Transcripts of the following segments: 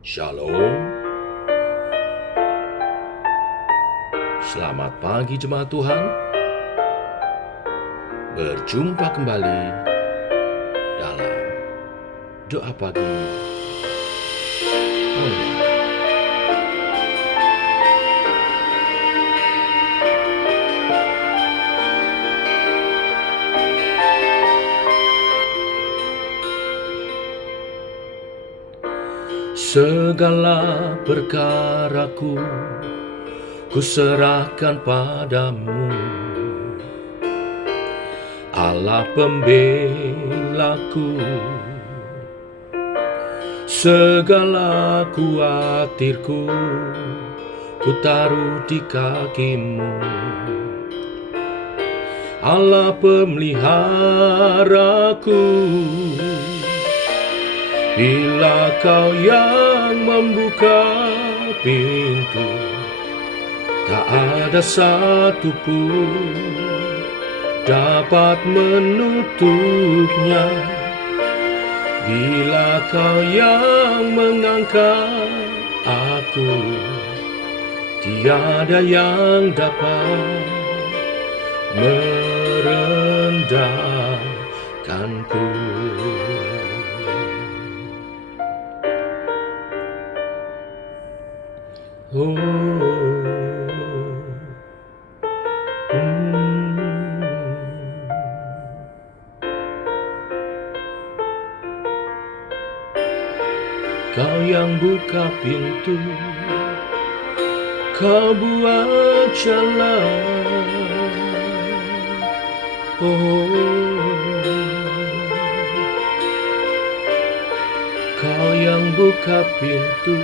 Shalom, selamat pagi jemaat Tuhan. Berjumpa kembali dalam doa pagi online. Segala perkaraku kuserahkan padamu, Allah pembelaku. Segala khawatirku ku taruh di kakimu, Allah pemeliharaku. Bila Kau yang membuka pintu, tak ada satu pun dapat menutupnya. Bila Kau yang mengangkat aku, tiada yang dapat merendahkanku. Oh, Kau yang buka pintu, Kau buat jalan. Kau yang buka pintu,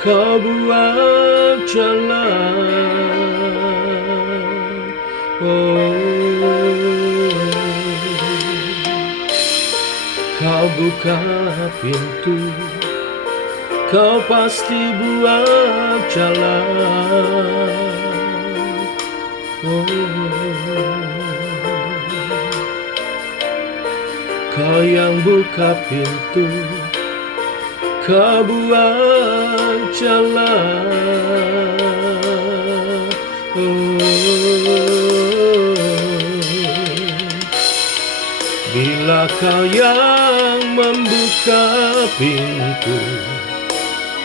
Kau buat jalan. Kau buka pintu, Kau pasti buat jalan. Kau yang buka pintu, Kau buat jalan. Bila Kau yang membuka pintu,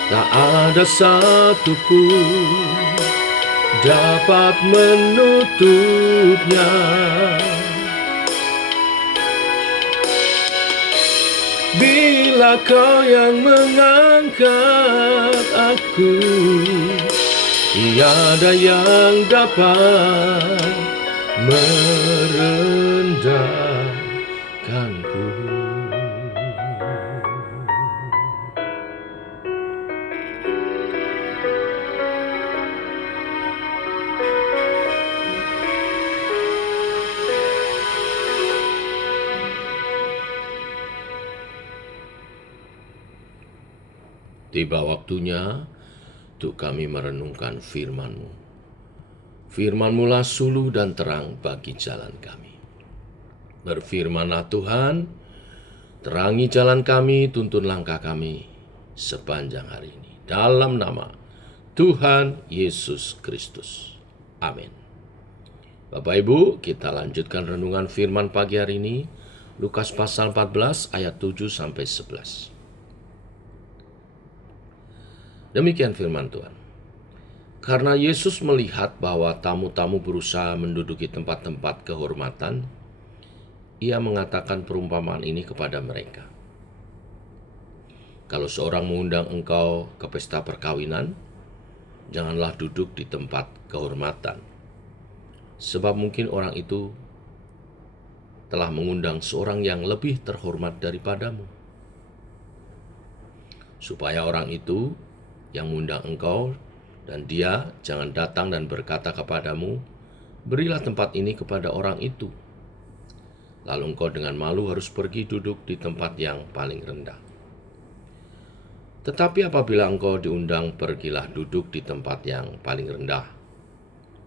tak ada satu pun dapat menutupnya. Bila Kau yang mengangkat aku, tiada yang dapat merendahkanku. Tiba waktunya untuk kami merenungkan firman-Mu. Firman-Mu-lah suluh dan terang bagi jalan kami. Berfirman-lah Tuhan, terangi jalan kami, tuntun langkah kami sepanjang hari ini. Dalam nama Tuhan Yesus Kristus. Amin. Bapak Ibu, kita lanjutkan renungan firman pagi hari ini. Lukas pasal 14 ayat 7-11. Demikian firman Tuhan. Karena Yesus melihat bahwa tamu-tamu berusaha menduduki tempat-tempat kehormatan, Ia mengatakan perumpamaan ini kepada mereka. Kalau seorang mengundang engkau ke pesta perkawinan, janganlah duduk di tempat kehormatan, sebab mungkin orang itu telah mengundang seorang yang lebih terhormat daripadamu. Supaya orang itu yang mengundang engkau dan dia jangan datang dan berkata kepadamu, berilah tempat ini kepada orang itu. Lalu engkau dengan malu harus pergi duduk di tempat yang paling rendah. Tetapi apabila engkau diundang, pergilah duduk di tempat yang paling rendah.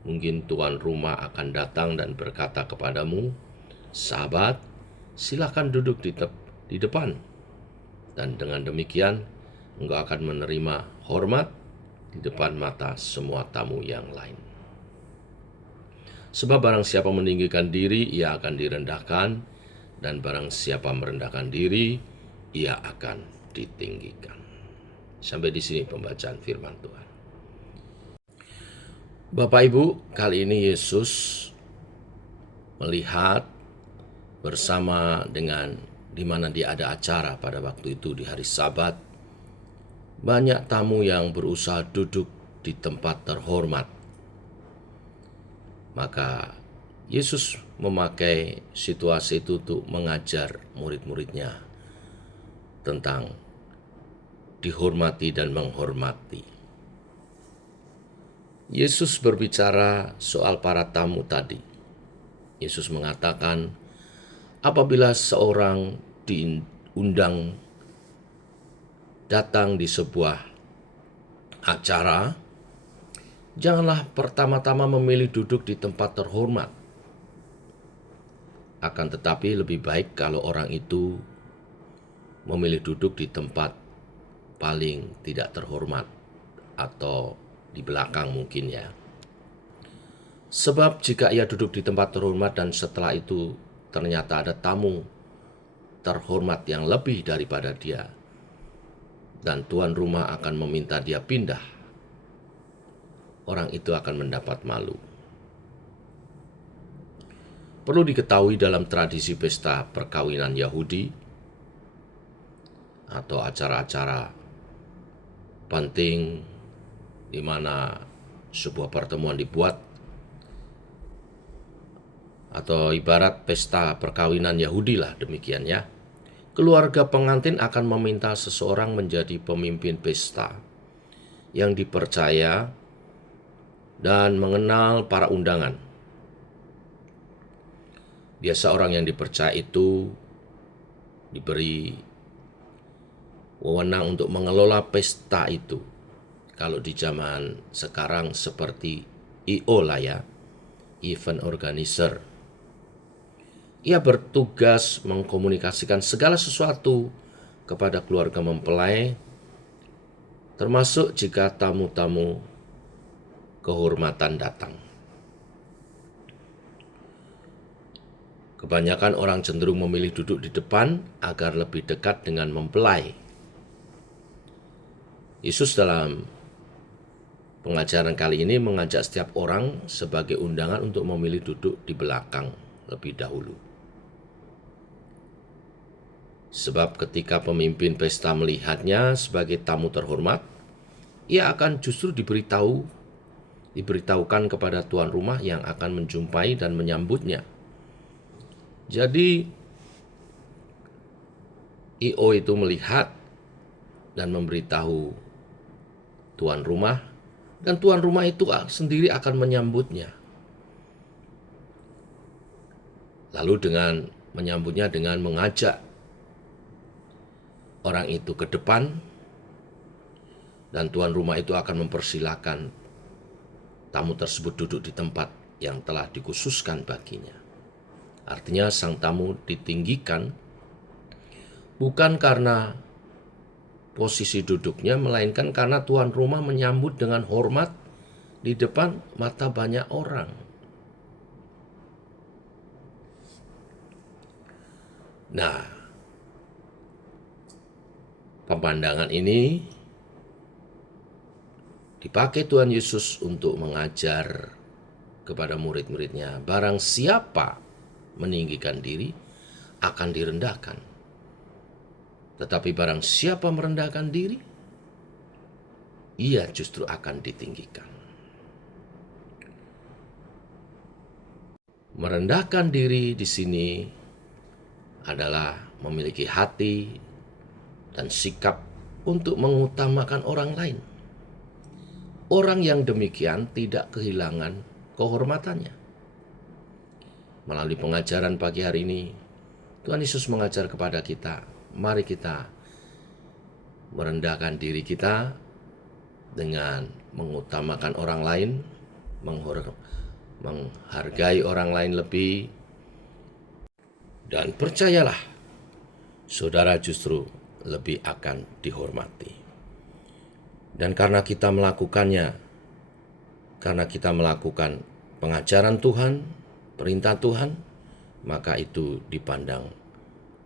Mungkin tuan rumah akan datang dan berkata kepadamu, sahabat, silakan duduk di depan. Dan dengan demikian, engkau akan menerima hormat di depan mata semua tamu yang lain. Sebab barang siapa meninggikan diri, ia akan direndahkan, dan barang siapa merendahkan diri, ia akan ditinggikan. Sampai di sini pembacaan firman Tuhan. Bapak Ibu, kali ini Yesus melihat bersama dengan di mana dia ada acara pada waktu itu di hari Sabat, banyak tamu yang berusaha duduk di tempat terhormat. Maka Yesus memakai situasi itu untuk mengajar murid-muridnya tentang dihormati dan menghormati. Yesus berbicara soal para tamu tadi. Yesus mengatakan, apabila seorang diundang datang di sebuah acara, janganlah pertama-tama memilih duduk di tempat terhormat. Akan tetapi lebih baik kalau orang itu memilih duduk di tempat paling tidak terhormat atau di belakang mungkin ya. Sebab jika ia duduk di tempat terhormat dan setelah itu ternyata ada tamu terhormat yang lebih daripada dia, dan tuan rumah akan meminta dia pindah, orang itu akan mendapat malu. Perlu diketahui dalam tradisi pesta perkawinan Yahudi atau acara-acara penting di mana sebuah pertemuan dibuat, atau ibarat pesta perkawinan Yahudi lah demikian ya. Keluarga pengantin akan meminta seseorang menjadi pemimpin pesta yang dipercaya dan mengenal para undangan. Biasa orang yang dipercaya itu diberi wewenang untuk mengelola pesta itu. Kalau di zaman sekarang seperti I.O. lah ya, event organizer. Ia bertugas mengkomunikasikan segala sesuatu kepada keluarga mempelai, termasuk jika tamu-tamu kehormatan datang. Kebanyakan orang cenderung memilih duduk di depan agar lebih dekat dengan mempelai. Yesus dalam pengajaran kali ini mengajak setiap orang sebagai undangan untuk memilih duduk di belakang lebih dahulu. Sebab ketika pemimpin pesta melihatnya sebagai tamu terhormat, ia akan justru diberitahukan kepada tuan rumah yang akan menjumpai dan menyambutnya. Jadi I.O. itu melihat dan memberitahu tuan rumah, dan tuan rumah itu sendiri akan menyambutnya. Lalu dengan menyambutnya dengan mengajak orang itu ke depan, dan tuan rumah itu akan mempersilahkan tamu tersebut duduk di tempat yang telah dikhususkan baginya. Artinya sang tamu ditinggikan bukan karena posisi duduknya, melainkan karena tuan rumah menyambut dengan hormat di depan mata banyak orang. Nah, pemandangan ini dipakai Tuhan Yesus untuk mengajar kepada murid-muridnya, barang siapa meninggikan diri akan direndahkan. Tetapi barang siapa merendahkan diri, ia justru akan ditinggikan. Merendahkan diri di sini adalah memiliki hati dan sikap untuk mengutamakan orang lain. Orang yang demikian tidak kehilangan kehormatannya. Melalui pengajaran pagi hari ini, Tuhan Yesus mengajar kepada kita, mari kita merendahkan diri kita dengan mengutamakan orang lain, menghargai orang lain lebih, dan percayalah, saudara justru lebih akan dihormati. Dan karena kita melakukan pengajaran Tuhan, perintah Tuhan, maka itu dipandang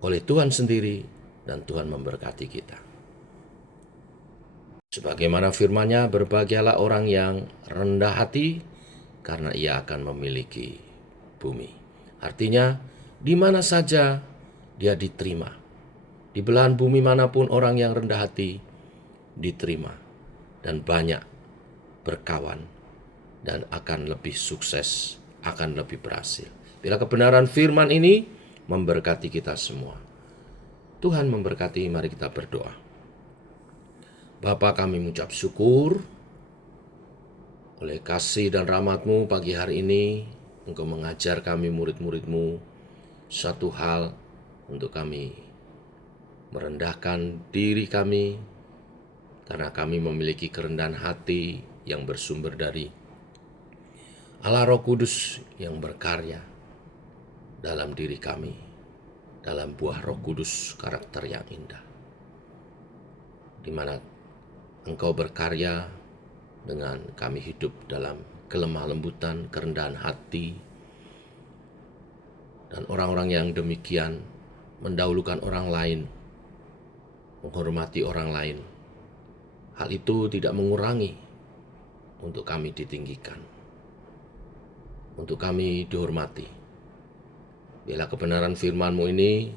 oleh Tuhan sendiri dan Tuhan memberkati kita. Sebagaimana firman-Nya, berbahagialah orang yang rendah hati, karena ia akan memiliki bumi. Artinya, di mana saja dia diterima. Di belahan bumi manapun orang yang rendah hati diterima dan banyak berkawan dan akan lebih sukses, akan lebih berhasil. Bila kebenaran firman ini memberkati kita semua. Tuhan memberkati, mari kita berdoa. Bapa, kami mengucap syukur oleh kasih dan rahmat-Mu pagi hari ini. Engkau mengajar kami murid-murid-Mu satu hal untuk kami merendahkan diri kami, karena kami memiliki kerendahan hati yang bersumber dari Allah Roh Kudus yang berkarya dalam diri kami, dalam buah Roh Kudus, karakter yang indah, di mana Engkau berkarya dengan kami hidup dalam kelemah lembutan, kerendahan hati, dan orang-orang yang demikian mendahulukan orang lain, menghormati orang lain. Hal itu tidak mengurangi untuk kami ditinggikan, untuk kami dihormati. Bila kebenaran firman-Mu ini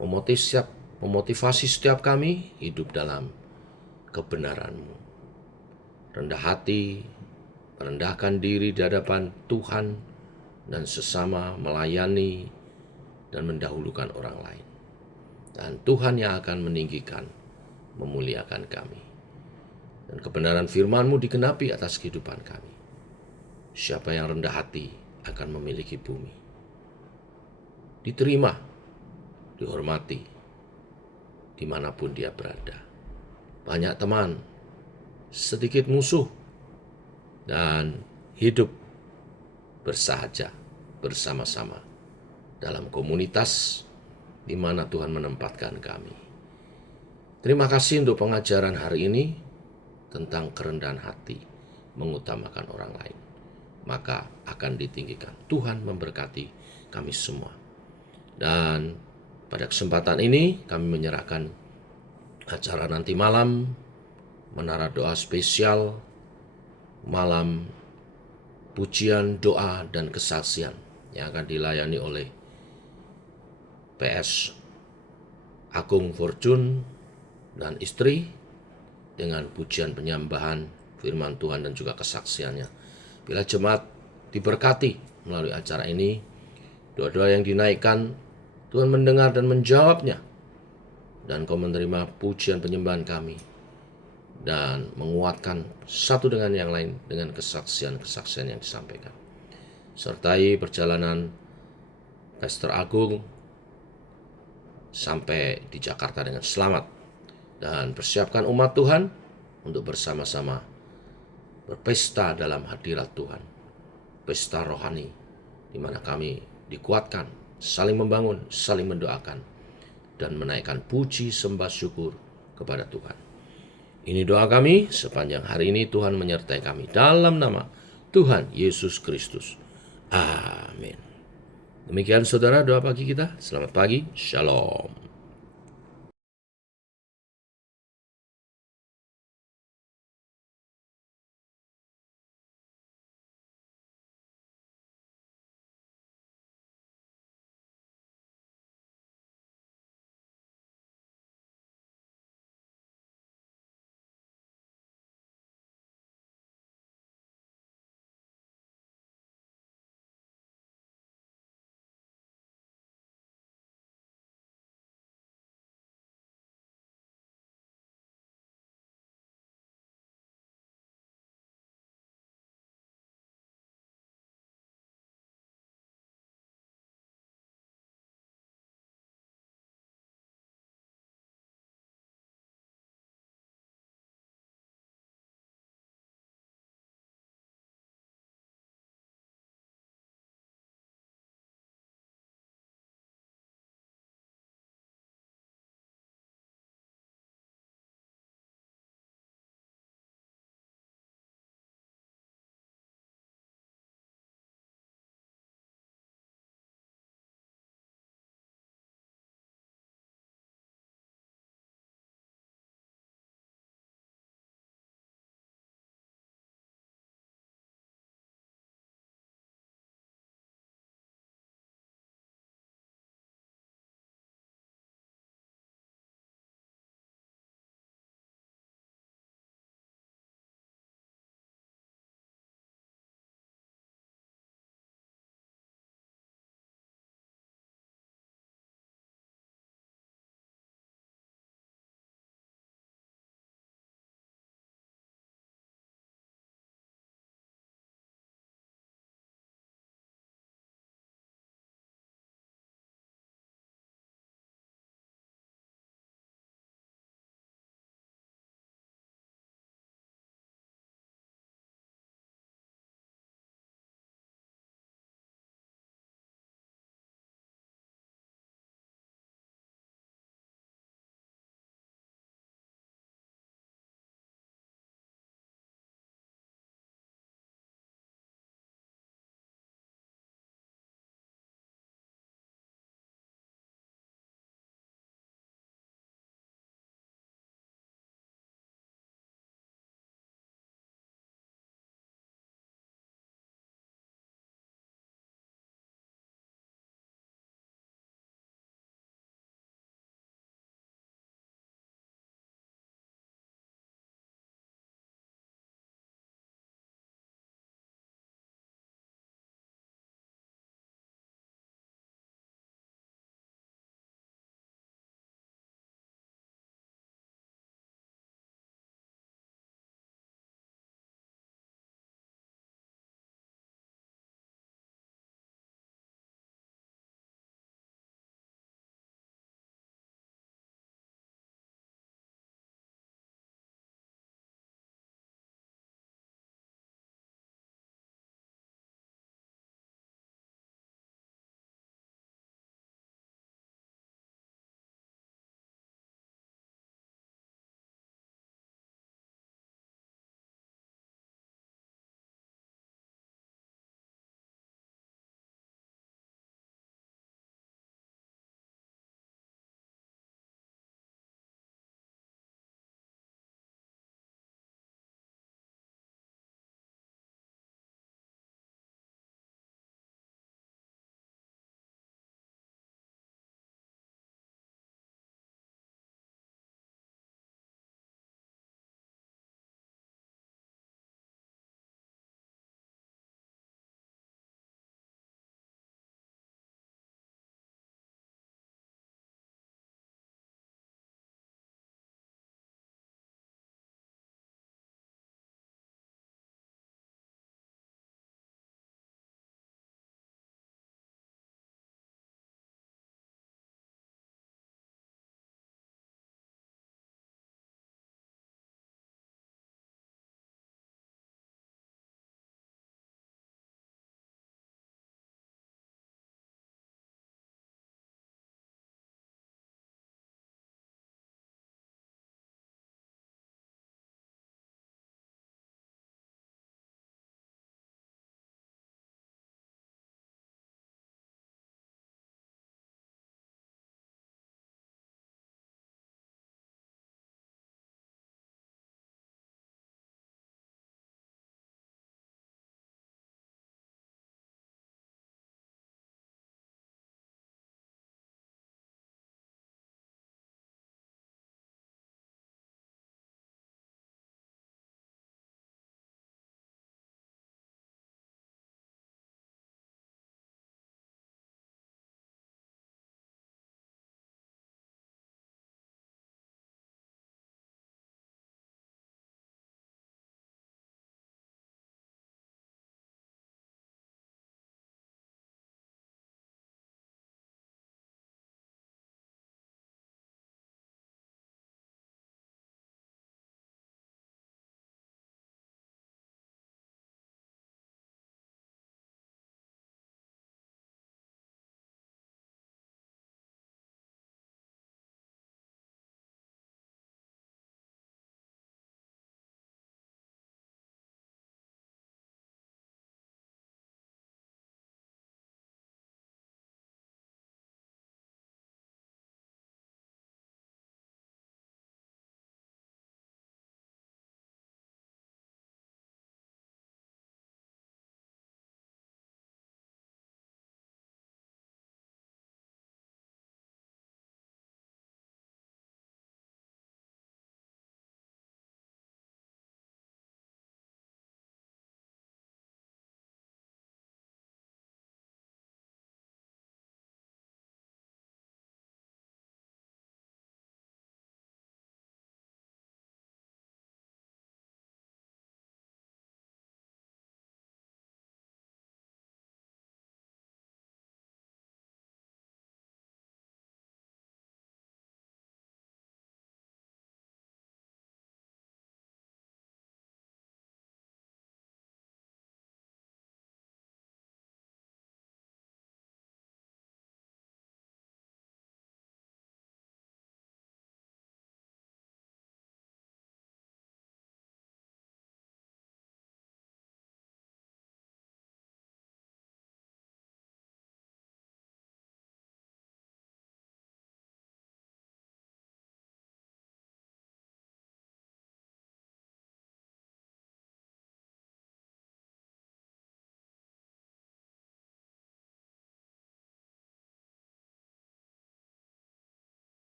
memotivasi setiap kami hidup dalam kebenaran-Mu. Rendah hati, merendahkan diri di hadapan Tuhan dan sesama, melayani dan mendahulukan orang lain. Dan Tuhan yang akan meninggikan, memuliakan kami. Dan kebenaran firman-Mu digenapi atas kehidupan kami. Siapa yang rendah hati akan memiliki bumi. Diterima, dihormati, dimanapun dia berada. Banyak teman, sedikit musuh, dan hidup bersahaja bersama-sama dalam komunitas di mana Tuhan menempatkan kami. Terima kasih untuk pengajaran hari ini tentang kerendahan hati, mengutamakan orang lain, maka akan ditinggikan. Tuhan memberkati kami semua. Dan pada kesempatan ini kami menyerahkan acara nanti malam, menara doa spesial, malam pujian, doa, dan kesaksian yang akan dilayani oleh PS Agung Fortune dan istri dengan pujian penyambahan firman Tuhan dan juga kesaksiannya. Bila jemaat diberkati melalui acara ini, doa-doa yang dinaikkan Tuhan mendengar dan menjawabnya, dan Kau menerima pujian penyembahan kami dan menguatkan satu dengan yang lain dengan kesaksian-kesaksian yang disampaikan. Sertai perjalanan Pastor Agung sampai di Jakarta dengan selamat, dan persiapkan umat Tuhan untuk bersama-sama berpesta dalam hadirat Tuhan, pesta rohani di mana kami dikuatkan, saling membangun, saling mendoakan, dan menaikkan puji sembah syukur kepada Tuhan. Ini doa kami sepanjang hari ini. Tuhan menyertai kami dalam nama Tuhan Yesus Kristus. Amin. Demikian saudara doa pagi kita. Selamat pagi. Shalom.